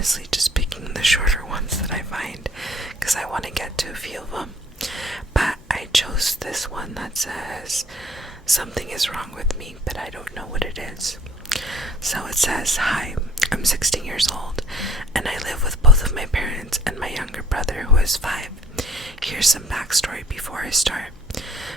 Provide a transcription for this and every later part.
honestly just picking the shorter ones that I find because I want to get to a few of them. But I chose this one that says, "Something is wrong with me, but I don't know what it is." So it says, "Hi, I'm 16 years old, and I live with both of my parents and my younger brother, who is 5. Here's some backstory before I start.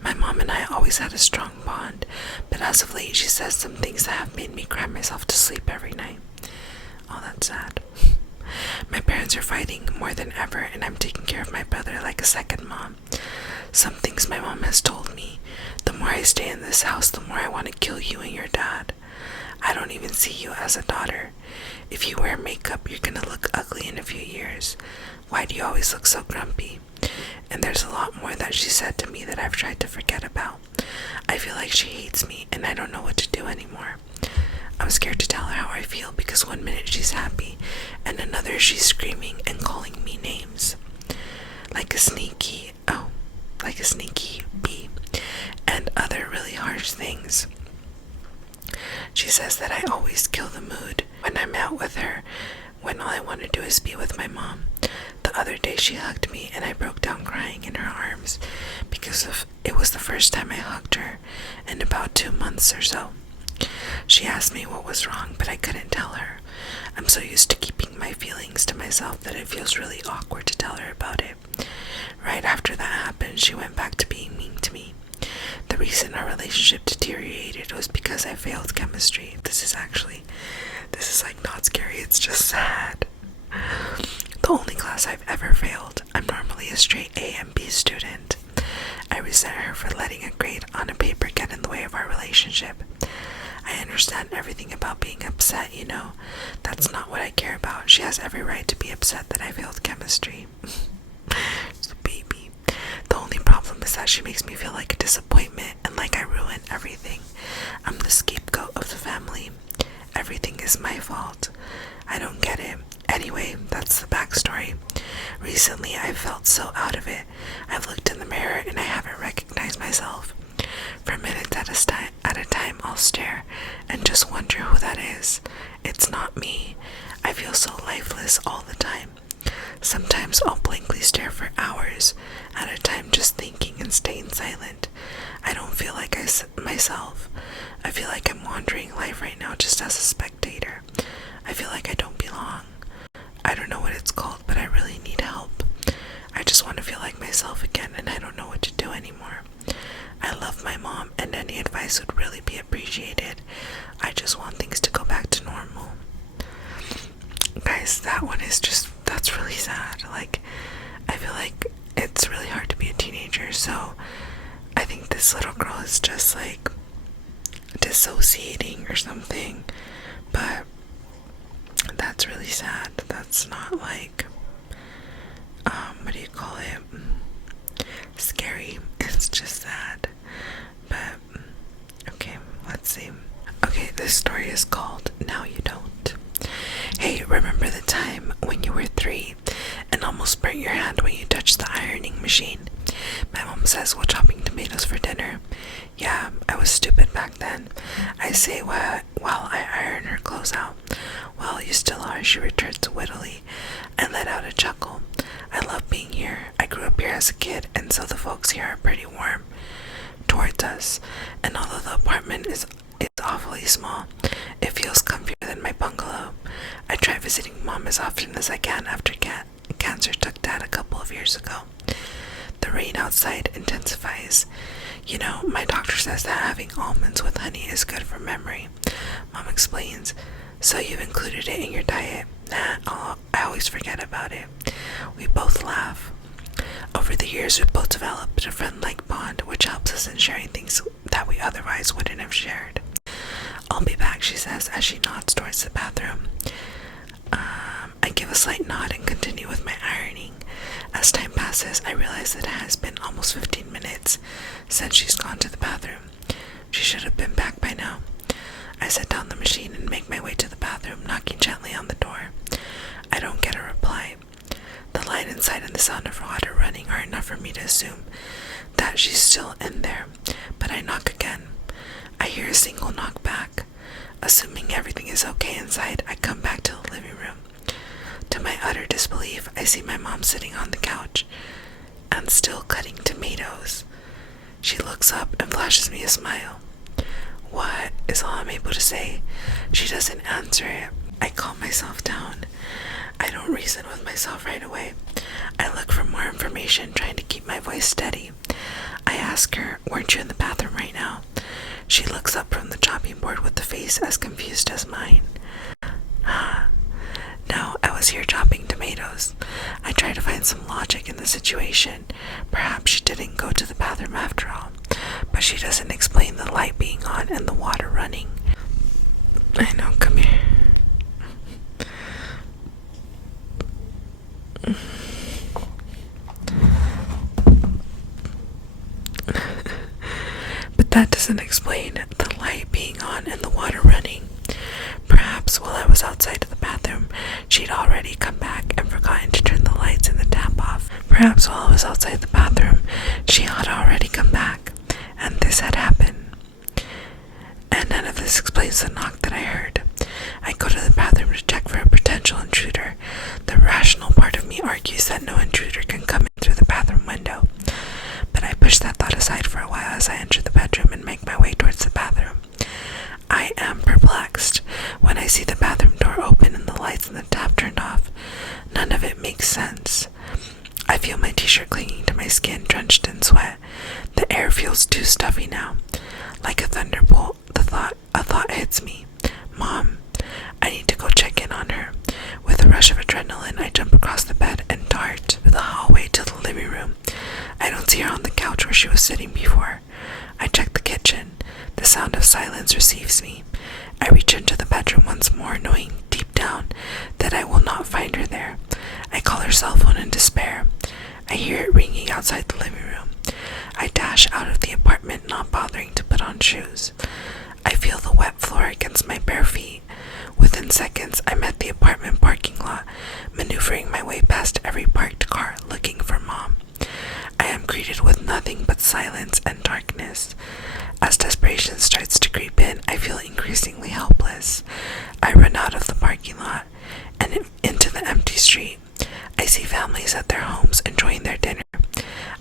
My mom and I always had a strong bond, but as of late she says some things that have made me cry myself to sleep every night." Oh, that's sad. "My parents are fighting more than ever, and I'm taking care of my brother like a second mom. Some things my mom has told me: the more I stay in this house, the more I want to kill you and your dad. I don't even see you as a daughter. If you wear makeup, you're gonna look ugly in a few years. Why do you always look so grumpy?" And there's a lot more that she said to me that I've tried to forget about. I feel like she hates me, and I don't know what to do anymore. I'm scared to tell her how I feel because one minute she's happy, and another she's screaming and calling me names. Like a sneaky bee, and other really harsh things. She says that I always kill the mood when I'm out with her, when all I want to do is be with my mom. The other day she hugged me and I broke down crying in her arms because it was the first time I hugged her in about 2 months or so. She asked me what was wrong, but I couldn't tell her. I'm so used to keeping my feelings to myself that it feels really awkward to tell her about it. Right after that happened, she went back to being mean to me. The reason our relationship deteriorated was because I failed chemistry. This is like not scary, it's just sad. The only class I've ever failed. I'm normally a straight A and B student. I resent her for letting a grade on a paper get in the way of our relationship. I understand everything about being upset, you know. That's not what I care about. She has every right to be upset that I failed chemistry. She's a baby. The only problem is that she makes me feel like a disappointment and like I ruin everything. I'm the scapegoat of the family. Everything is my fault. I don't get it. Anyway, that's the backstory. Recently, I've felt so out of it. I've looked in the mirror and I haven't recognized myself. For minutes at a time, I'll stare and just wonder who that is. It's not me. I feel so lifeless all the time. Sometimes I'll blankly stare for hours at a time, just thinking and staying silent. I don't feel like myself. I feel like I'm wandering life right now just as a spectator. I feel like I don't belong. I don't know what it's called, but I really need help. I just want to feel like myself again, and I don't know what to do anymore. I love my mom, and any advice would really be appreciated. I just want things to go back to normal." Guys, that's really sad. Like, I feel like it's really hard to be a teenager, so I think this little girl is just like dissociating or something, but that's really sad. That's not like, what do you call it? Scary. It's just sad. But, okay, let's see. Okay, this story is called Now You Don't. Hey, remember the time when you were 3 and almost burnt your hand when you touched the ironing machine? My mom says while chopping tomatoes for dinner. Yeah, I was stupid back then, I say while I iron her clothes out. Well, you still are, she returns wittily. I let out a chuckle. I love being here. I grew up here as a kid, and so the folks here are pretty warm towards us. And although the apartment is awfully small, it feels comfier than my bungalow. I try visiting mom as often as I can after cancer took dad a couple of years ago. The rain outside intensifies. You know, my doctor says that having almonds with honey is good for memory. Mom explains. So you've included it in your diet? Nah, I always forget about it. We both laugh. Over the years, we've both developed a friend-like bond, which helps us in sharing things that we otherwise wouldn't have shared. I'll be back, she says as she nods towards the bathroom. I give a slight nod and continue with my ironing. As time passes, I realize that it has been almost 15 minutes since she's gone to the bathroom. She should have been back by now. I set down the machine and make my way to the bathroom, knocking gently on the door. I don't get a reply. The light inside and the sound of water running are enough for me to assume that she's still in there, but I knock again. I hear a single knock back. Assuming everything is okay inside, I come back to the living room. 5, I see my mom sitting on the couch and still cutting tomatoes. She looks up and flashes me a smile. "What?" is all I'm able to say. She doesn't answer it. I calm myself down. I don't reason with myself right away. I look for more information, trying to keep my voice steady. I ask her, "Weren't you in the bathroom right now?" She looks up from the chopping board with a face as confused as mine. "No, I was here chopping tomatoes." I try to find some logic in the situation. Perhaps she didn't go to the bathroom after all. But she doesn't explain the light being on and the water running. I know, come here. But that doesn't explain the light being on and the water running. Perhaps while I was outside of the bathroom, she'd already come back and forgotten to turn the lights and the tap off. Perhaps while I was outside the bathroom, she had already come back, and this had happened. And none of this explains the knock that I heard. I go to the bathroom to check for a potential intruder. The rational part of me argues that no intruder can come in through the bathroom window. But I push that thought aside for a while as I enter the bedroom and make my way towards the bathroom. I am perplexed when I see the bathroom door open and the lights and the tap turned off. None of it makes sense. I feel my t-shirt clinging to my skin, drenched in sweat. The air feels too stuffy now. Like a thunderbolt, a thought hits me. Mom, I need to go check in on her. With a rush of adrenaline, I jump across the bed and dart through the hallway to the living room. I don't see her on the couch where she was sitting before. I check the kitchen. The sound of silence receives me. I reach into the bedroom once more, knowing deep down that I will not find her there. I call her cell phone in despair. I hear it ringing outside the living room. I dash out of the apartment, not bothering to put on shoes. I feel the wet floor against my bare feet. Within seconds, I'm at the apartment parking lot, maneuvering my way past every parked car, looking for Mom. I am greeted with nothing but silence and darkness. As desperation starts to creep in, I feel increasingly helpless. I run out of the parking lot and into the empty street. I see families at their homes enjoying their dinner.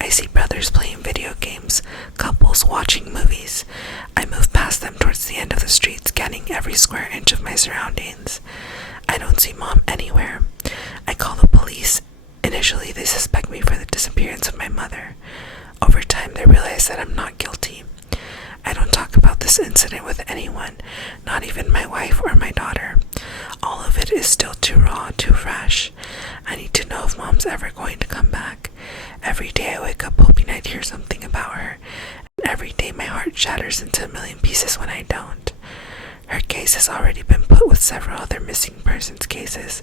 I see brothers playing video games, couples watching movies. I move past them towards the end of the street, scanning every square inch of my surroundings. I don't see Mom anywhere. I call the police. Initially, they suspect me for the disappearance of my mother. Over time, they realize that I'm not guilty. I don't talk about this incident with anyone, not even my wife or my daughter. All of it is still too raw, too fresh. I need to know if Mom's ever going to come back. Every day I wake up hoping I'd hear something about her, and every day my heart shatters into a million pieces when I don't. Her case has already been put with several other missing persons cases,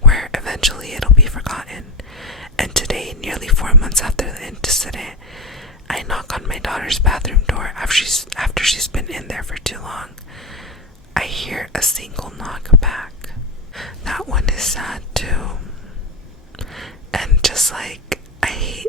where eventually it'll be forgotten. And today, nearly 4 months after the incident, I knock on my daughter's bathroom door after she's been in there for too long. I hear a single knock back. That one is sad too. And just like, I hate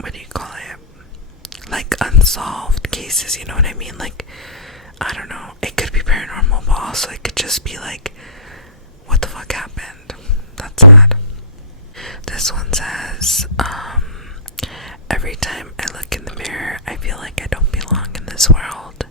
what do you call it? Like unsolved cases, you know what I mean? Like, I don't know, it could be paranormal, but also it could just be like, what the fuck happened? That's sad. This one says, every time I look in the mirror, I feel like I don't belong in this world.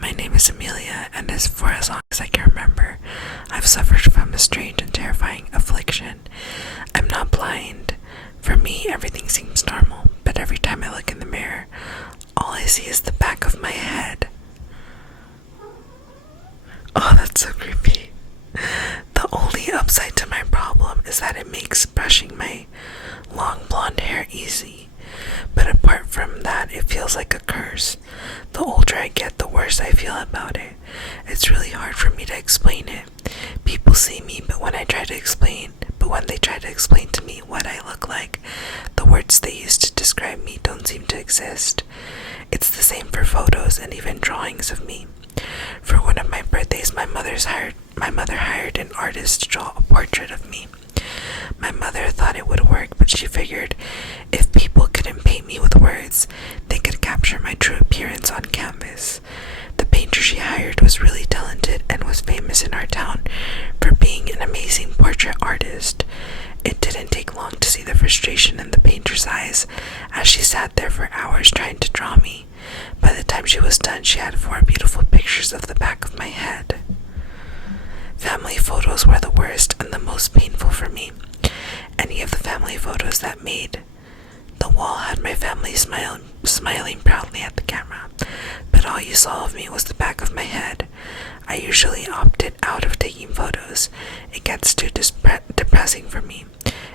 My name is Amelia, and for as long as I can remember, I've suffered from a strange and terrifying affliction. I'm not blind. For me, everything seems normal, but every time I look in the mirror, all I see is the back of my head. Oh, that's so creepy. The only upside to my problem is that it makes brushing my long blonde hair easy. But apart from that, it feels like a curse. The older I get, the worse I feel about it. It's really hard for me to explain it. People see me, but when they try to explain to me what I look like, the words they use to describe me don't seem to exist. It's the same for photos and even drawings of me. For one of my birthdays, my mother hired an artist to draw a portrait of me. My mother thought it would work, but she figured if people couldn't paint me with words, they could capture my true appearance on canvas. The painter she hired was really talented and was famous in our town for for being an amazing portrait artist. It didn't take long to see the frustration in the painter's eyes as she sat there for hours trying to draw me. By the time she was done, she had 4 beautiful pictures of the back of my head. Family photos were the worst and the most painful for me. Any of the family photos that made the wall had my family smiling proudly at the camera, but all you saw of me was the back of my head. I usually opted out of taking photos. It gets too depressing for me.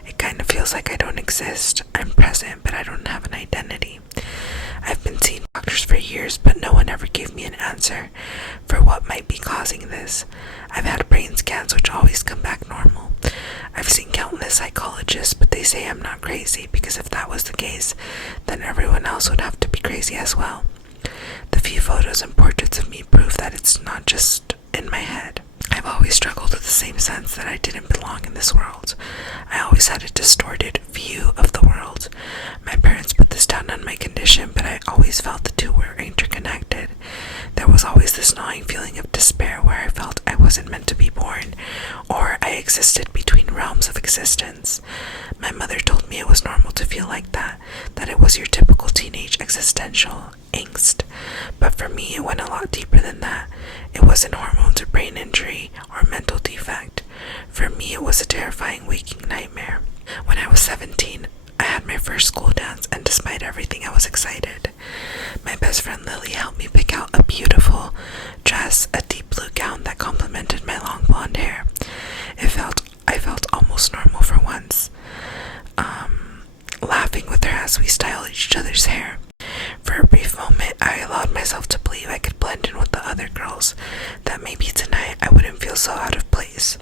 It kind of feels like I don't exist. I'm present, but I don't have an identity. I've been seeing doctors for years, but no one ever gave me an answer for what might be causing this. I've had brain scans which always come back normal. I've seen countless psychologists, but they say I'm not crazy, because if that was the case, then everyone else would have to be crazy as well. The few photos and portraits of me prove that it's not just in my head. I've always struggled with the same sense that I didn't belong in this world. I always had a distorted view of the world. My parents put this down on my condition, but I always felt the two were interconnected. There was always this gnawing feeling of despair where I felt I wasn't meant to be born, or I existed between realms of existence. My mother told me it was normal to feel like that it was your typical teenage existential angst. But for me, it went a lot deeper than that. It wasn't hormones or brain injury or mental defect. For me, it was a terrifying waking nightmare. When I was 17, I had my first school dance, and despite everything, I was excited. My best friend Lily helped me pick out a beautiful dress, a deep blue gown that complemented my long blonde hair. I felt almost normal for once, laughing with her as we styled each other's hair. For a brief moment, I allowed myself to believe I could blend in with the other girls, that maybe tonight I wouldn't feel so out of place.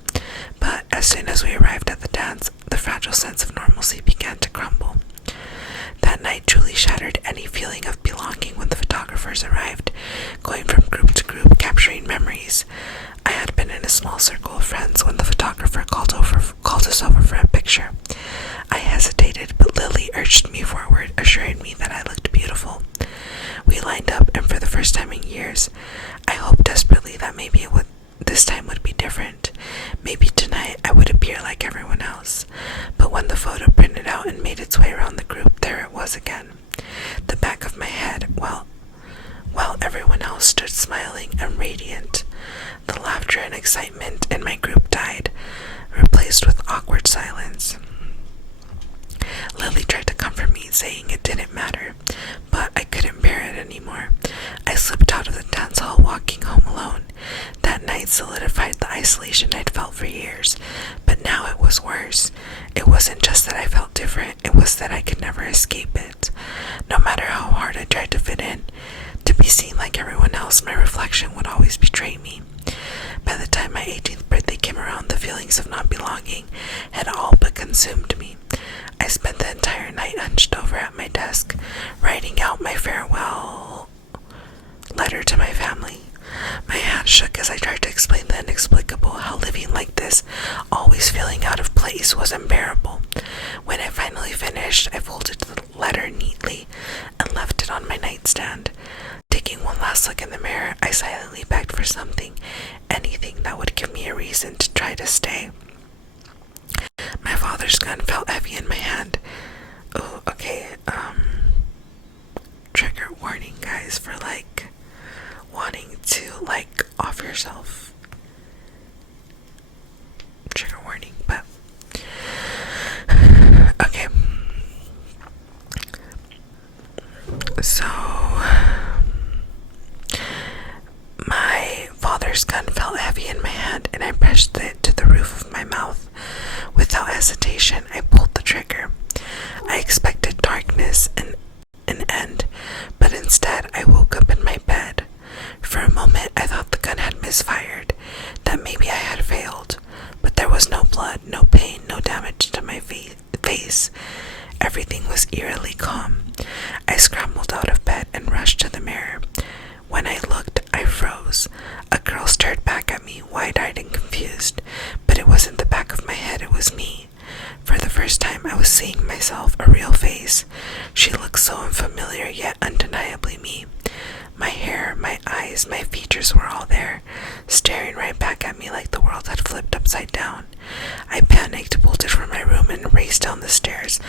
But as soon as we arrived at the dance, the fragile sense of normalcy began to crumble. That night truly shattered any feeling of belonging when the photographers arrived, going from group to group, capturing memories. I had been in a small circle of friends when the photographer called us over for a picture. I hesitated, but Lily urged me forward, assuring me that I looked beautiful. We lined up, and for the first time in years, I hoped desperately that maybe this time would be different. Maybe tonight I would appear like everyone else. But when the photo printed out and made its way around the group, there it was again. The back of my head, while everyone else stood smiling and radiant. The laughter and excitement in my group died, replaced with awkward silence. Lily tried to comfort me, saying it didn't matter, but I couldn't bear it anymore. I slipped out of the dance hall, walking home alone. That night solidified the isolation I'd felt for years, but now it was worse. It wasn't just that I felt different, it was that I could never escape it. No matter how hard I tried to fit in, to be seen like everyone else, my reflection would always betray me. By the time my 18th birthday came around, the feelings of not belonging had all but consumed me. I spent the entire night hunched over at my desk, writing out my farewell letter to my family. My hand shook as I tried to explain the inexplicable, how living like this, always feeling out of place, was unbearable. When I finally finished, I folded the letter neatly and left it on my nightstand. Taking one last look in the mirror, I silently begged for something, anything that would give me a reason to try to stay. My father's gun felt heavy in my hand. Oh, okay, trigger warning, guys, for, wanting to, off yourself. Trigger warning, but, okay. So, my father's gun felt heavy in my hand, and I pressed it to the roof of my mouth. Without hesitation, I pulled the trigger. I expected darkness and an end, but instead I woke up in my bed. For a moment, I thought the gun had misfired, that maybe I had failed, but there was no blood, no pain, no damage to my face. Everything was eerily calm. I scrambled out of bed and rushed to the mirror. When I looked, I froze. A girl stared back at me, wide-eyed and confused, but it wasn't the back of my head, it was me. For the first time, I was seeing myself, a real face. She looked so unfamiliar, yet undeniably me. My hair, my eyes, my features were all there, staring right back at me like the world had flipped upside upside down. I panicked, bolted from my room, and raced down the stairs,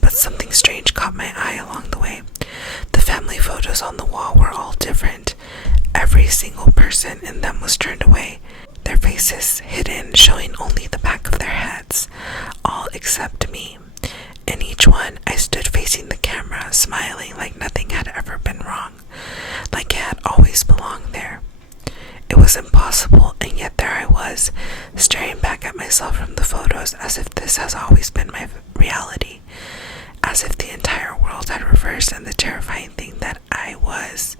but something strange caught my eye along the way. The family photos on the wall were all different. Every single person in them was turned away, their faces hidden, showing only the back of their heads, all except me. In each one, I stood facing the camera, smiling like nothing had ever been wrong, like it had always belonged there. It was impossible, and yet there I was, staring back at myself from the photos as if this has always been my reality, as if the entire world had reversed, and the terrifying thing that I was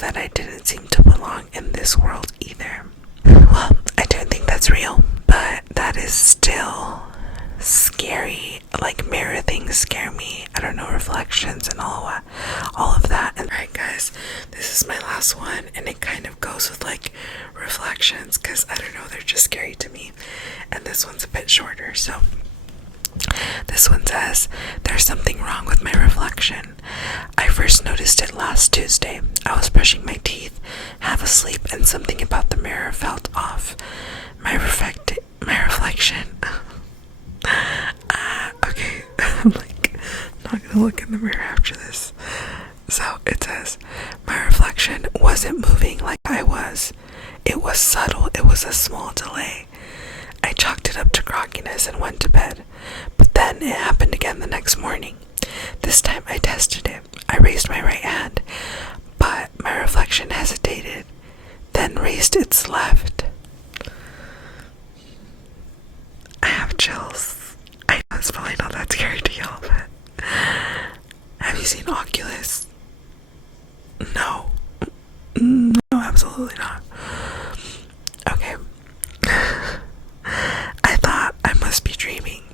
that I didn't seem to belong in this world either. Well, I don't think that's real, but that is still scary. Like, mirror things scare me. I don't know, reflections and all of that. And alright guys, this is my last one, and it kind of goes with like reflections, because I don't know, they're just scary to me. And this one's a bit shorter, so this one says, there's something wrong with my reflection. I first noticed it last Tuesday. I was brushing my teeth, half asleep, and something about the mirror felt off. My reflection. Okay, I'm like not gonna look in the mirror after this. So it says, my reflection wasn't moving like I was. It was subtle. It was a small delay. I chalked it up to grogginess and went to bed. But then it happened again the next morning. This time I tested it. I raised my right hand, but my reflection hesitated, then raised its left. I have chills. I know it's probably not that scary to y'all, but have you seen Oculus? No. No, absolutely not. Okay. I thought I must be dreaming.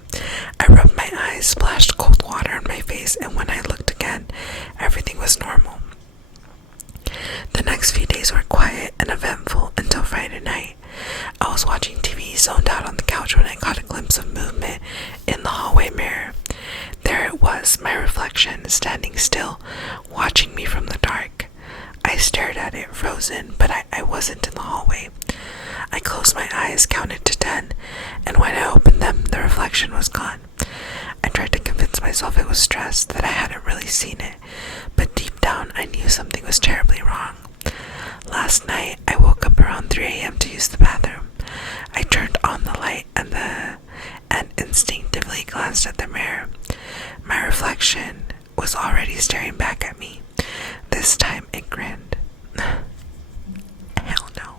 I rubbed my eyes, splashed cold water on my face, and when I looked again, everything was normal. The next few days were quiet and eventful until Friday night. I was watching TV, zoned out on the couch, when I caught a glimpse of movement in the hallway mirror. There it was, my reflection, standing still, watching me from the dark. I stared at it, frozen, but I wasn't in the hallway. I closed my eyes, counted to 10, and when I opened them, the reflection was gone. I tried to convince myself it was stress, that I hadn't really seen it, but deep down I knew something was terribly wrong. Last night, I woke up around 3 a.m. to use the bathroom. I turned on the light and instinctively glanced at the mirror. My reflection was already staring back at me. This time it grinned. Hell no.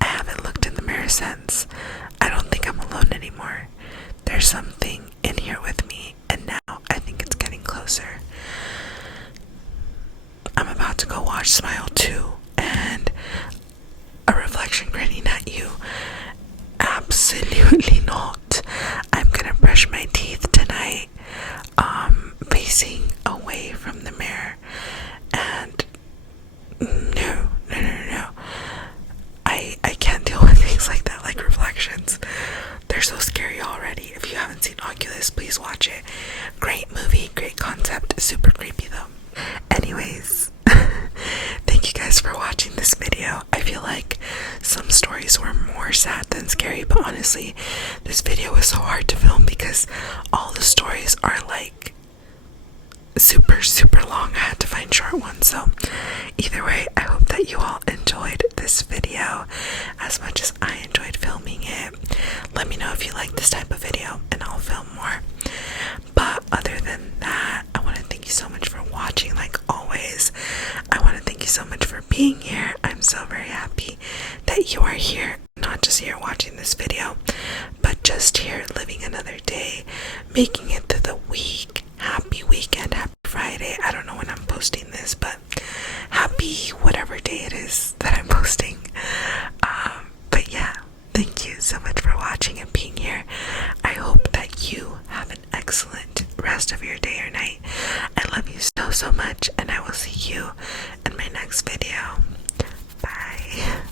I haven't looked in the mirror since. I don't think I'm alone anymore. There's something in here with me, and now I think it's getting closer. I'm about to go watch Smile 2, and a reflection grinning at you. Absolutely not. I'm gonna brush my teeth tonight, facing away from the mirror, and no. I can't deal with things like that, like reflections. They're so scary already. If you haven't seen Oculus, please watch it. Great movie, great concept, super creepy though. Anyways, thank you guys for watching this video. I feel like some stories were more sad than scary, but honestly, this video was so hard to film because all the stories are like super long. I had to find short ones. So either way, I hope that you all enjoyed this video as much as I enjoyed filming it. Let me know if you like this type of video and I'll film more. But other than that, I want to thank you so much for watching. Like always, I want to thank you so much for being here. I'm so very happy that you are here, not just here watching this video, but just here living another day, making it through the week. Happy weekend, happy Friday. I don't know when I'm posting this, but happy whatever day it is that I'm posting. But yeah, thank you so much for watching and being here. I hope that you have an excellent rest of your day or night. I love you so much, and I will see you in my next video. Bye.